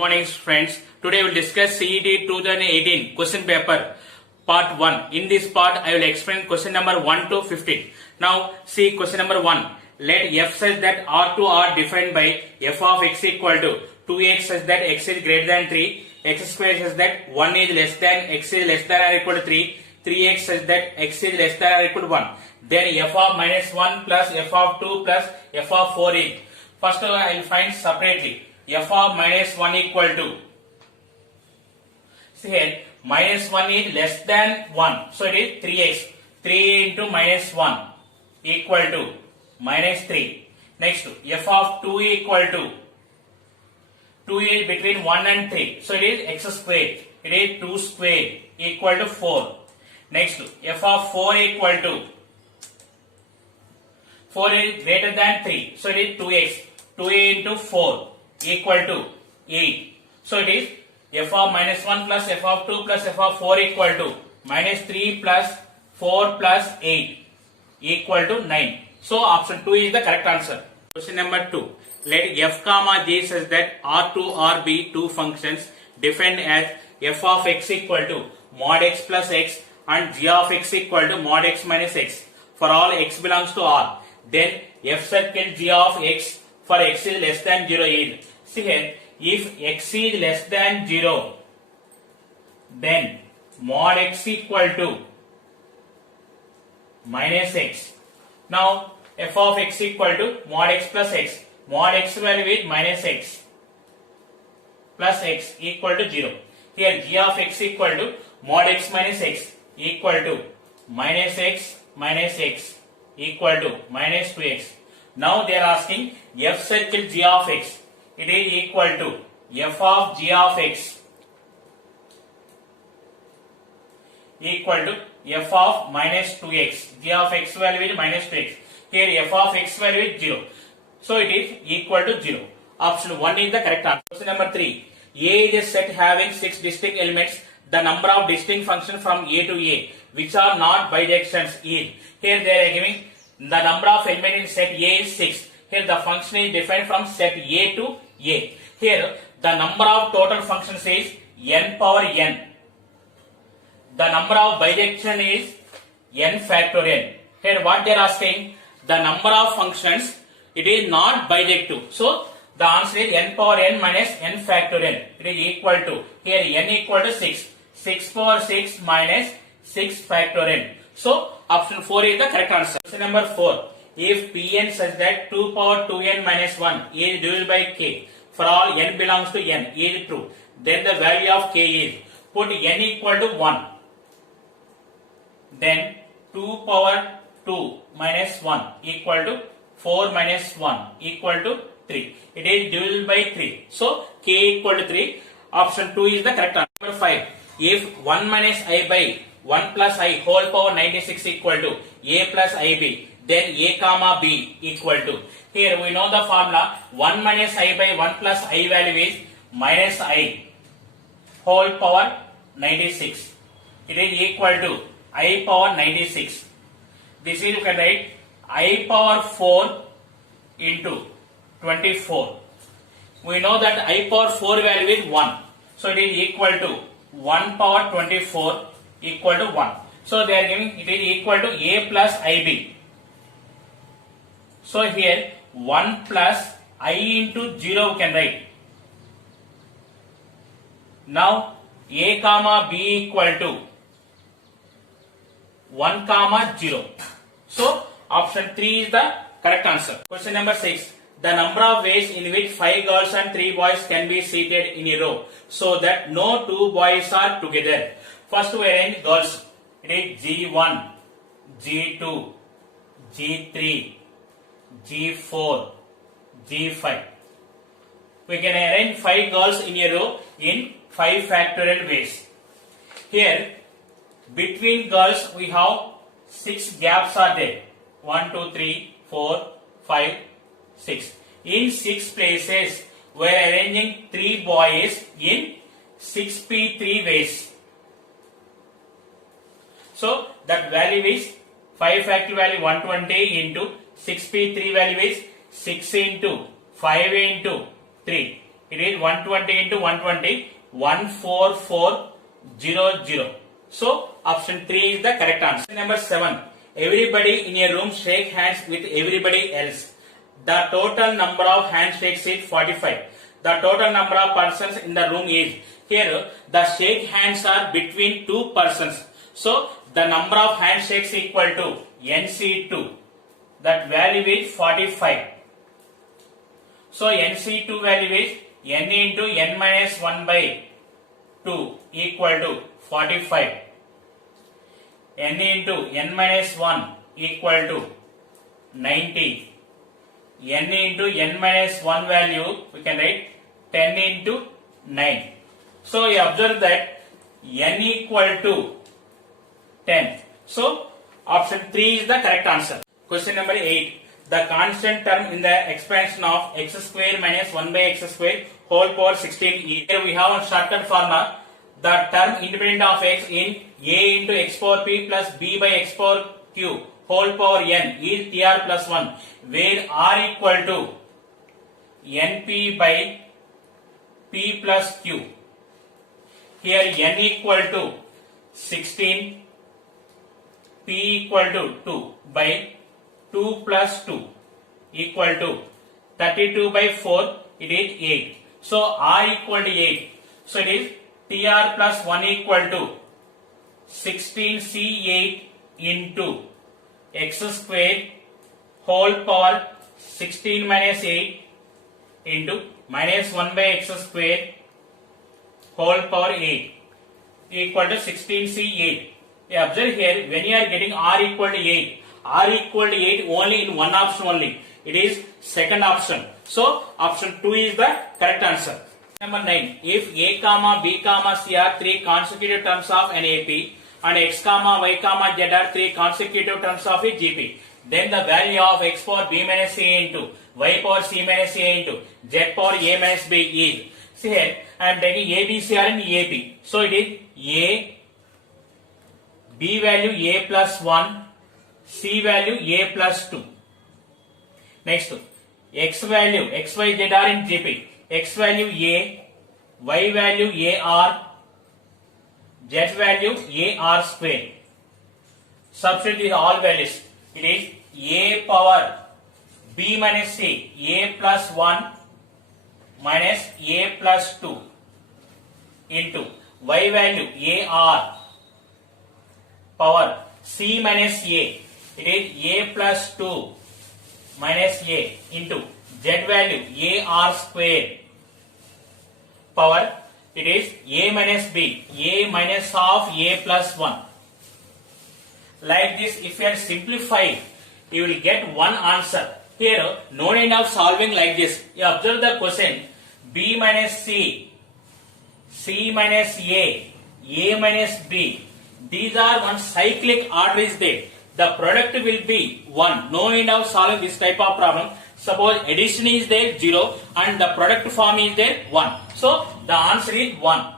morning friends. Today we will discuss CET 2018 question paper part 1. In this part I will explain question number 1 to 15. Now see question number 1. Let f such that R2 are defined by f of x equal to 2x such that x is greater than 3, x square such that 1 is less than x is less than or equal to 3, 3x such that x is less than or equal to 1. Then f of minus 1 plus f of 2 plus f of 4 is. First I will find separately f of minus 1 equal to, see here, minus 1 is less than 1, so it is 3x, 3 into minus 1 equal to minus 3. Next f of 2 equal to, 2 is between 1 and 3, so it is x square, it is 2 square equal to 4. Next f of 4 equal to, 4 is greater than 3, so it is 2x, 2 into 4 equal to 8. So it is f of minus 1 plus f of 2 plus f of 4 equal to minus 3 plus 4 plus 8 equal to 9. So option 2 is the correct answer. Question number 2. Let f comma g such that R2 R be two functions defined as f of x equal to mod x plus x and g of x equal to mod x minus x for all x belongs to R. Then f circle g of x for x is less than 0 is. See here, if x is less than 0, then mod x equal to minus x. Now f of x equal to mod x plus x. Mod x value is minus x plus x equal to 0. Here g of x equal to mod x minus x equal to minus x equal to minus 2x. Now they are asking f circle g of x. It is equal to f of g of x equal to f of minus 2x. G of x value is minus 2x. Here f of x value is 0. So it is equal to 0. Option 1 is the correct answer. Question number 3. A is a set having 6 distinct elements. The number of distinct functions from A to A which are not bijections is. Here they are giving the number of elements in set A is 6. Here the function is defined from set A to A. Here the number of total functions is n power n. The number of bijection is n factorial. Here what they are asking, the number of functions, it is not bijective. So the answer is n power n minus n factorial. It is equal to, here n equal to 6. 6 power 6 minus 6 factorial. So option 4 is the correct answer. Question number 4. If Pn such that 2 power 2n minus 1 is divisible by k for all n belongs to n is true, then the value of k is, put n equal to 1. Then 2 power 2 minus 1 equal to 4 minus 1 equal to 3. It is divisible by 3. So k equal to 3. Option 2 is the correct answer. Number 5. If 1 minus I by 1 plus I whole power 96 equal to a plus ib, then a comma b equal to, here we know the formula, 1 minus I by 1 plus I value is minus I whole power 96. It is equal to I power 96. This is, you can write I power 4 into 24. We know that I power 4 value is 1. So it is equal to 1 power 24 equal to 1. So they are giving it is equal to a plus ib. So here 1 plus I into 0 we can write. Now a comma b equal to 1 comma 0. So option 3 is the correct answer. Question number 6. The number of ways in which 5 girls and 3 boys can be seated in a row so that no 2 boys are together. First we arrange girls. It is G1, G2, G3, G4, G5. We can arrange 5 girls in a row in 5 factorial ways. Here between girls we have 6 gaps are there. 1, 2, 3, 4, 5, 6. In 6 places we are arranging 3 boys in 6p3 ways. So that value is 5 factorial value 120 into 6p3 value is 6 into 5 into 3 It is 120 into 120, 14400. So option 3 is the correct answer. Number 7. Everybody in a room shake hands with everybody else. The total number of handshakes is 45. The total number of persons in the room is. Here the shake hands are between two persons. So the number of handshakes equal to NC2. That value is 45. So NC2 value is n into n minus 1 by 2 equal to 45. N into n minus 1 equal to 90. N into n minus 1 value we can write 10 into 9. So you observe that n equal to 10. So option 3 is the correct answer. Question number 8. The constant term in the expansion of x square minus 1 by x square whole power 16 is. Here we have a shortcut formula. The term independent of x in a into x power p plus b by x power q whole power n is tr plus 1, where r equal to np by p plus q. Here n equal to 16, p equal to 2 by 2 plus 2 equal to 32 by 4, it is 8. So r equal to 8. So it is tr plus 1 equal to 16c8 into x square whole power 16 minus 8 into minus 1 by x square whole power 8 equal to 16c8. Observe here, when you are getting r equal to 8, r equal to 8 only in one option only. It is second option. So option 2 is the correct answer. Number 9. If a comma b comma c are three consecutive terms of an AP and x comma y comma z are three consecutive terms of a GP, then the value of x power b minus c into y power c minus a into z power a minus b is. See here, I am taking a, b, c are in AP. So it is a, b value a plus 1, c value a plus 2. Next, x value x, y, z are in GP. X value a, y value ar, z value ar square. Substitute these all values. It is a power b minus c, a plus 1 minus a plus 2 into y value ar power c minus a. It is a plus 2 minus a into z value ar square power. It is a minus b, a minus of a plus 1. Like this, if you are simplified, you will get one answer. Here, no need of solving like this. You observe the question: b minus c, c minus a minus b. These are one cyclic order is there. The product will be 1. No need of solving this type of problem. Suppose addition is there 0 and the product form is there 1. So the answer is 1.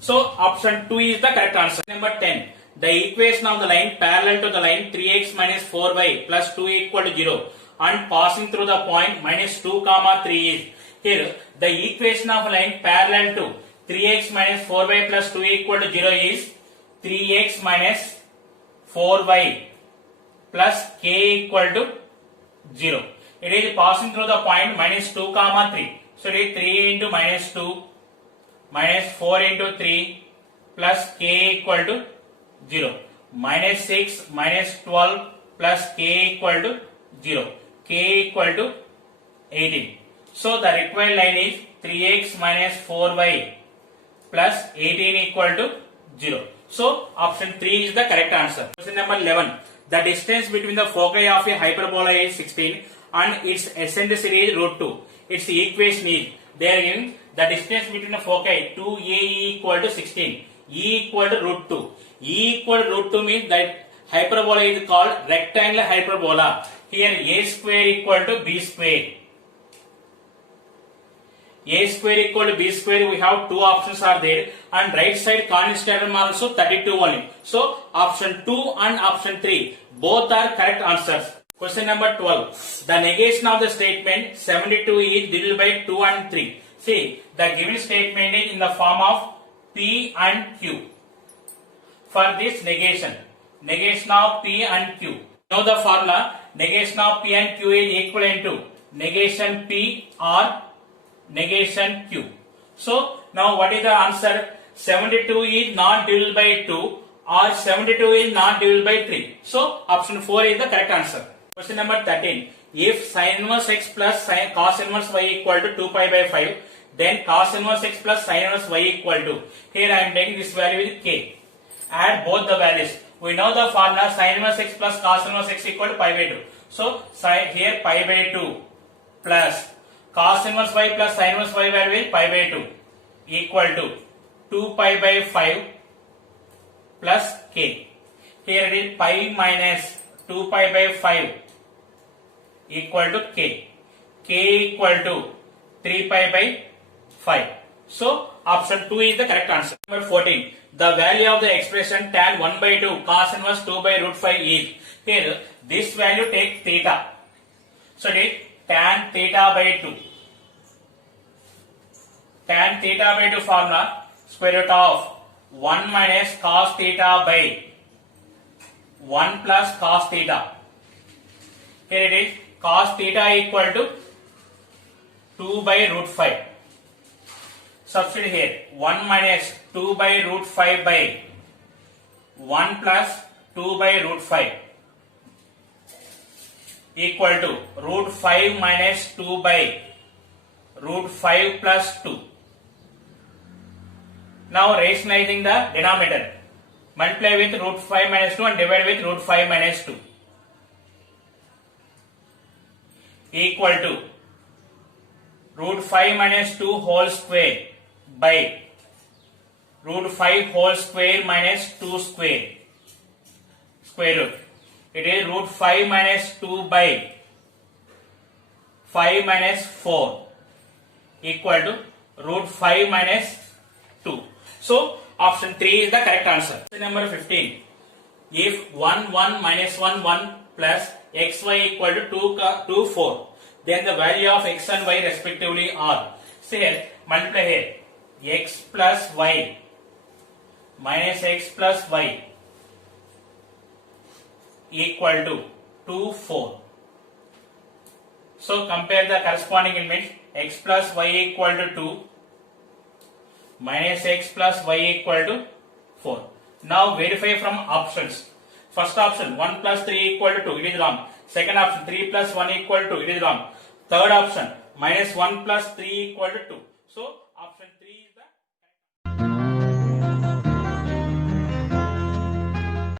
So option 2 is the correct answer. Number 10. The equation of the line parallel to the line 3x minus 4y plus 2 equal to 0 and passing through the point minus 2 comma 3 is. Here the equation of a line parallel to 3x minus 4y plus 2 equal to 0 is 3x minus 4y plus k equal to 0. It is passing through the point minus 2 comma 3. So it is 3 into minus 2 minus 4 into 3 plus k equal to 0. Minus 6 minus 12 plus k equal to 0. K equal to 18. So the required line is 3x minus 4y plus 18 equal to 0. So option 3 is the correct answer. Question number 11. The distance between the foci of a hyperbola is 16 and its eccentricity is root 2. Its equation is, they are giving the distance between the foci 2AE equal to 16. E equal to root 2. E equal to root 2 means that hyperbola is called rectangular hyperbola. Here A square equal to B square. A square equal to B square, we have two options are there, and right side Cornish theorem also 32 only. So option 2 and option 3 both are correct answers. Question number 12. The negation of the statement 72 is divided by 2 and 3. See, the given statement is in the form of P and Q. For this negation of P and Q. Now the formula, negation of P and Q is equivalent to negation P or negation Q. So now what is the answer? 72 is not divisible by 2 or 72 is not divisible by 3. So option 4 is the correct answer. Question number 13. If sin inverse x plus cos inverse y equal to 2 pi by 5, then cos inverse x plus sin inverse y equal to, here I am taking this value with k. Add both the values. We know the formula sin inverse x plus cos inverse x equal to pi by 2. So here pi by 2 plus cos inverse y plus sin inverse y value is pi by 2 equal to 2 pi by 5 plus k. Here it is pi minus 2 pi by 5 equal to k. K equal to 3 pi by 5. So option 2 is the correct answer. Number 14. The value of the expression tan 1 by 2 cos inverse 2 by root 5 is. Here this value takes theta. So it is tan theta by 2. Tan theta by 2 formula, square root of 1 minus cos theta by 1 plus cos theta. Here it is cos theta equal to 2 by root 5. Substitute here 1 minus 2 by root 5 by 1 plus 2 by root 5 equal to root 5 minus 2 by root 5 plus 2. Now rationalizing the denominator, multiply with root 5 minus 2 and divide with root 5 minus 2 equal to root 5 minus 2 whole square by root 5 whole square minus 2 square root. It is root 5 minus 2 by 5 minus 4 equal to root 5 minus 2. So option 3 is the correct answer. Number 15. If 1 1 minus 1 1 plus xy equal to 2 4, then the value of x and y respectively are. Say multiply here x plus y minus x plus y equal to 2 4. So compare the corresponding elements. X plus y equal to 2 minus x plus y equal to 4. Now verify from options. First option 1 plus 3 equal to 2, it is wrong. Second option 3 plus 1 equal to 2, it is wrong. Third option minus 1 plus 3 equal to 2. So option 3 is